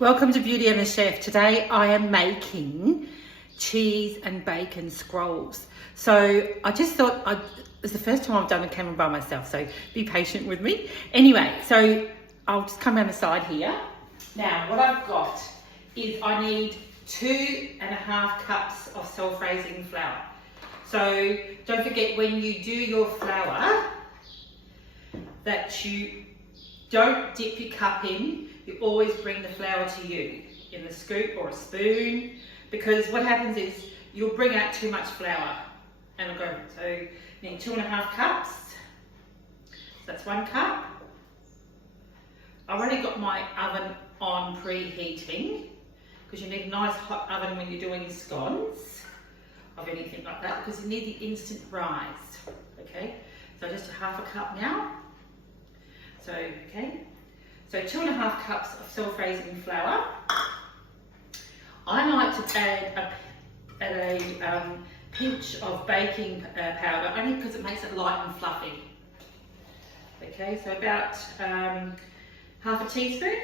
Welcome to Beauty and the Chef. Today I am making cheese and bacon scrolls. So I just thought it's the first time I've done a camera by myself, so be patient with me. Anyway, so I'll just come down the side here. Now what I've got is I need 2.5 cups of self-raising flour. So don't forget when you do your flour that you don't dip your cup in. You always bring the flour to you in a scoop or a spoon, because what happens is you'll bring out too much flour and it'll go. So you need 2.5 cups. So that's 1 cup. I've already got my oven on preheating, because you need a nice hot oven when you're doing scones of anything like that, because you need the instant rise. Okay, so just 1/2 cup now. So okay. So 2.5 cups of self-raising flour. I like to add a pinch of baking powder, only because it makes it light and fluffy. Okay, so about 1/2 teaspoon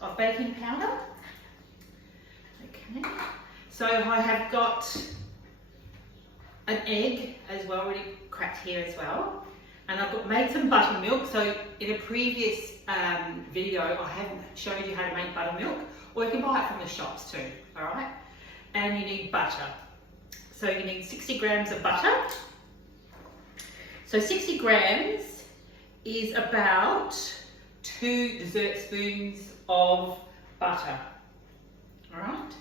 of baking powder. Okay, so I have got an egg as well, already cracked here as well. And I've made some buttermilk. So in a previous video, I haven't showed you how to make buttermilk, or you can buy it from the shops too, all right? And you need butter. So you need 60 grams of butter. So 60 grams is about 2 dessert spoons of butter, all right?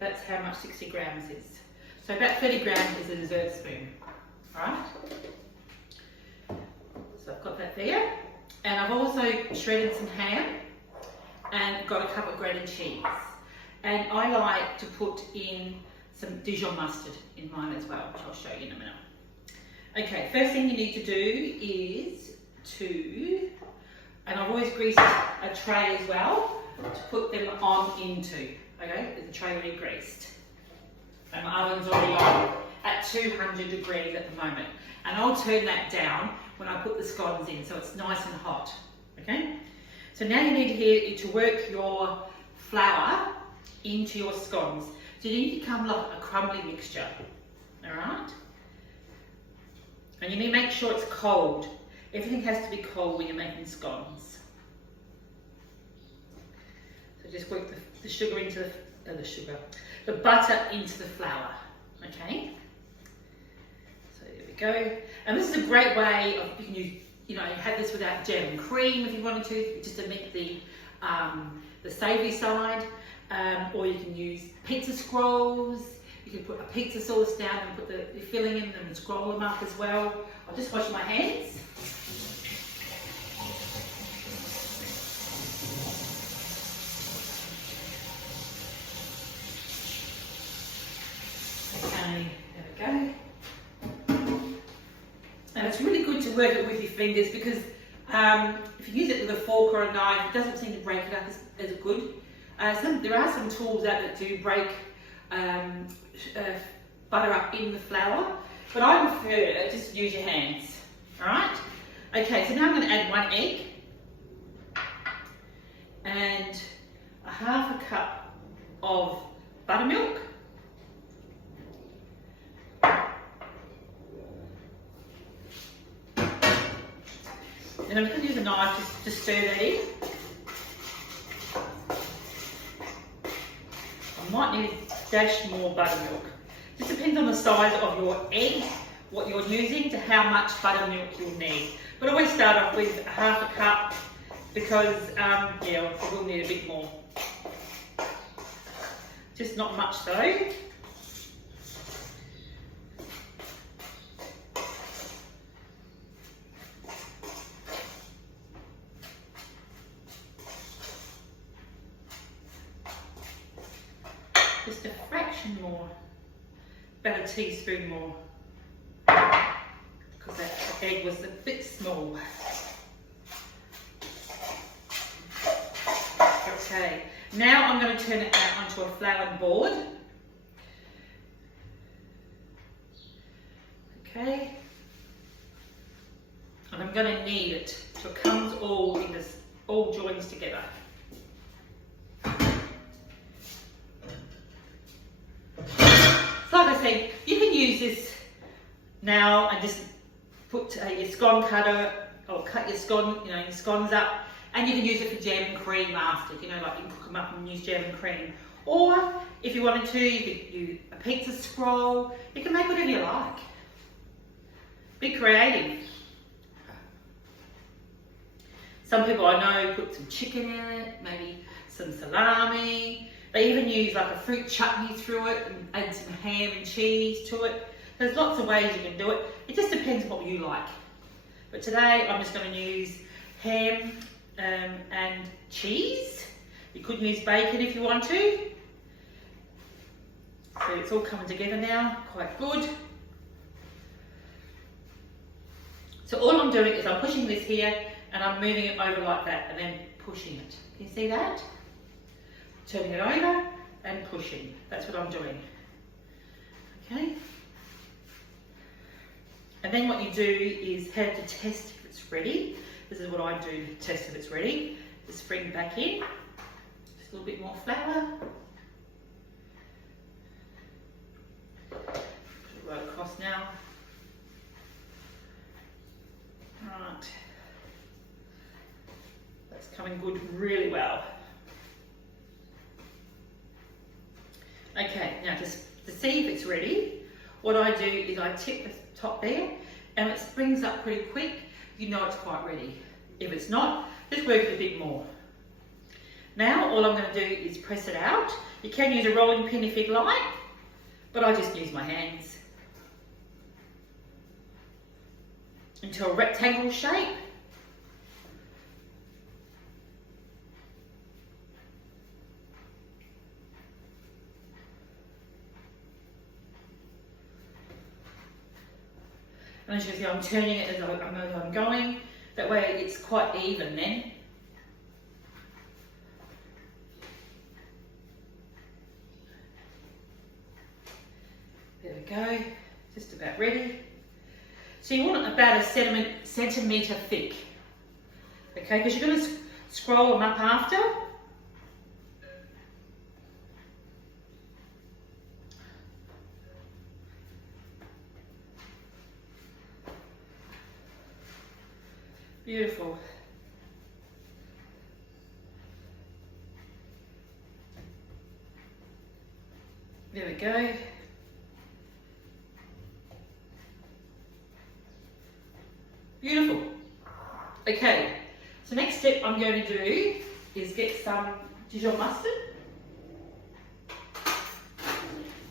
That's how much 60 grams is. So about 30 grams is a dessert spoon, all right? So I've got that there, and I've also shredded some ham and got a cup of grated cheese. And I like to put in some Dijon mustard in mine as well, which I'll show you in a minute. Okay, first thing you need to do is and I've always greased a tray as well to put them on into. Okay, there's a tray already greased. And my oven's already on at 200 degrees at the moment. And I'll turn that down when I put the scones in, so it's nice and hot, okay? So now you need to work your flour into your scones. So you need to become like a crumbly mixture, all right? And you need to make sure it's cold. Everything has to be cold when you're making scones. So just work the sugar into the butter into the flour, okay? There we go. And this is a great way of, you can use, you have this without jam and cream if you wanted to, just to make the savoury side. Or you can use pizza scrolls. You can put a pizza sauce down and put the filling in them and scroll them up as well. I'll just wash my hands. Okay, there we go. And it's really good to work it with your fingers, because if you use it with a fork or a knife, it doesn't seem to break it up as good. There are some tools out that do break butter up in the flour, but I prefer just use your hands, all right? Okay, so now I'm going to add 1 egg and 1/2 cup of buttermilk. And I'm going to use a knife just to stir that in. I might need a dash more buttermilk. Just depends on the size of your egg, what you're using, to how much buttermilk you'll need. But always start off with 1/2 cup, because yeah, I will need a bit more. Just not much though. Just a fraction more, about a teaspoon more, because that egg was a bit small. Okay, now I'm going to turn it out onto a floured board. Okay, and I'm going to knead it so it comes all in this all joins together. So like I said, you can use this now and just put your scone cutter or cut your scone, your scones up, and you can use it for jam and cream after, like you can cook them up and use jam and cream. Or if you wanted to, you could use a pizza scroll. You can make whatever you like. Be creative. Some people I know put some chicken in it, maybe some salami. They even use like a fruit chutney through it and add some ham and cheese to it. There's lots of ways you can do it. It just depends what you like. But today I'm just going to use ham and cheese. You could use bacon if you want to. So it's all coming together now, quite good. So all I'm doing is I'm pushing this here and I'm moving it over like that and then pushing it. Can you see that? Turning it over and pushing. That's what I'm doing. Okay. And then what you do is have to test if it's ready. This is what I do to test if it's ready. Just bring it back in. Just a little bit more flour. Put it right across now. Right. That's coming good really well. Okay, now just to see if it's ready, what I do is I tip the top there and it springs up pretty quick. You know it's quite ready. If it's not, just work it a bit more. Now all I'm going to do is press it out. You can use a rolling pin if you'd like, but I just use my hands into a rectangle shape. And as you can see, I'm turning it as I'm going. That way it's quite even then. There we go, just about ready. So you want it about a centimetre thick, okay, because you're going to scroll them up after. Beautiful. There we go. Beautiful. Okay, so next step I'm going to do is get some Dijon mustard.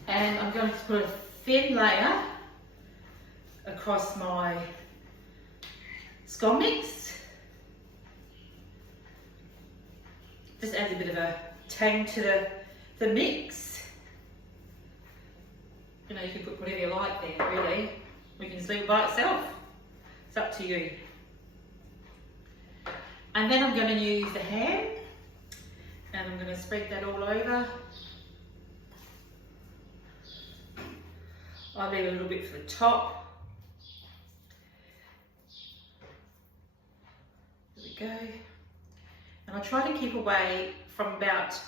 And I'm going to put a thin layer across my scone mix. Just adds a bit of a tang to the mix. You know, you can put whatever you like there, really. We can just leave it by itself. It's up to you. And then I'm going to use the ham and I'm going to spread that all over. I'll leave a little bit for the top. There we go. And I'll try to keep away from about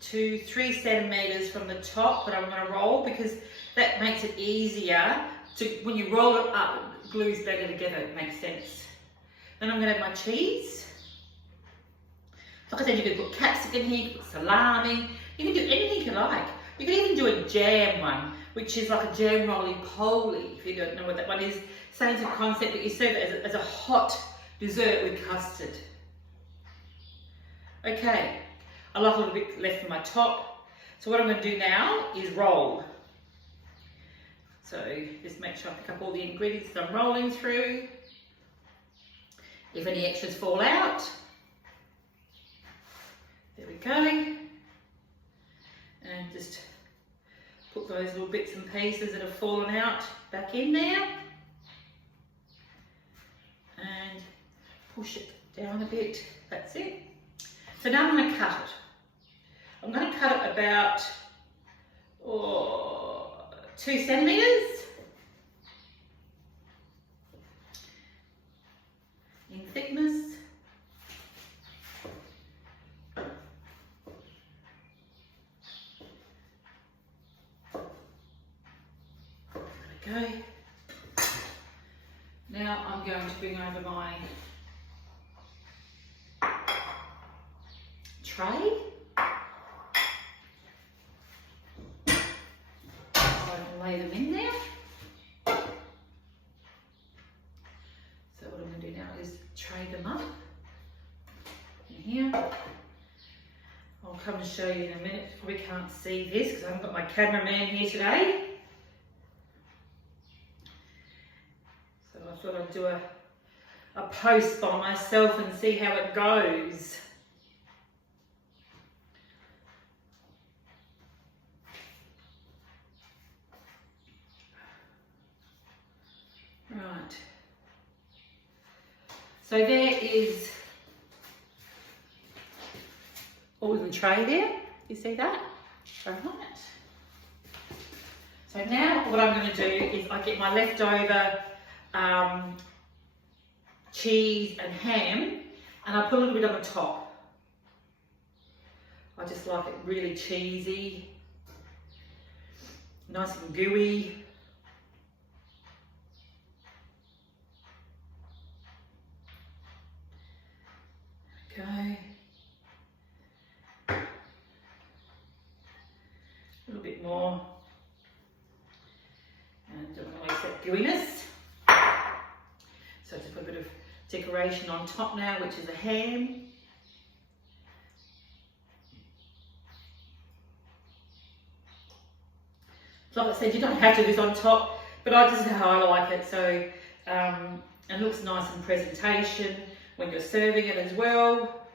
2-3 centimetres from the top that I'm going to roll, because that makes it easier to, when you roll it up, it glues better together, it makes sense. Then I'm going to add my cheese. Like I said, you can put capsicum here, you can put salami, you can do anything you like. You can even do a jam one, which is like a jam roly-poly, if you don't know what that one is. Same sort of concept, but you serve it as a hot dessert with custard. Okay, I like a little bit left for my top. So what I'm going to do now is roll. So just make sure I pick up all the ingredients that I'm rolling through. If any extras fall out, there we go. And just put those little bits and pieces that have fallen out back in there. And push it down a bit, that's it. So now I'm going to cut it. I'm going to cut it about 2 centimetres in thickness. There we go. Now I'm going to bring over my tray. I'll lay them in there. So what I'm going to do now is tray them up in here. I'll come and show you in a minute. You probably can't see this because I haven't got my cameraman here today. So I thought I'd do a post by myself and see how it goes. Right. So there is all in the tray there. You see that? All right. So now what I'm going to do is I get my leftover cheese and ham and I put a little bit on the top. I just like it really cheesy, nice and gooey. Okay. A little bit more. And don't want to waste that gooiness. So just put a bit of decoration on top now, which is a ham. Like I said, you don't have to do this on top, but I just know how I like it. So it looks nice in presentation when you're serving it as well.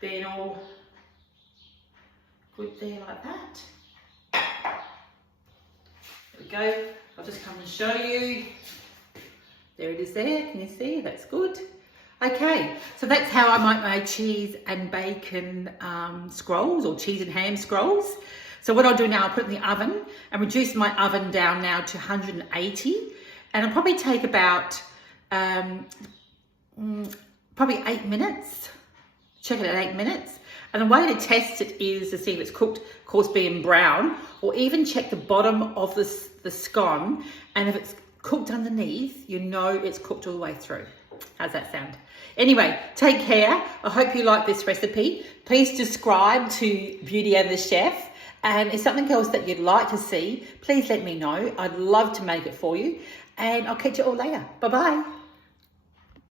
Being all good there like that. There we go. I'll just come and show you. There it is there. Can you see? That's good. Okay, so that's how I make my cheese and bacon scrolls, or cheese and ham scrolls. So what I'll do now, I'll put it in the oven and reduce my oven down now to 180. And I'll probably take about probably 8 minutes. Check it at 8 minutes. And the way to test it is to see if it's cooked, of course, being brown, or even check the bottom of the scone. And if it's cooked underneath, you know it's cooked all the way through. How's that sound? Anyway, take care. I hope you like this recipe. Please subscribe to Beauty and the Chef. And if something else that you'd like to see, please let me know. I'd love to make it for you. And I'll catch you all later. Bye-bye.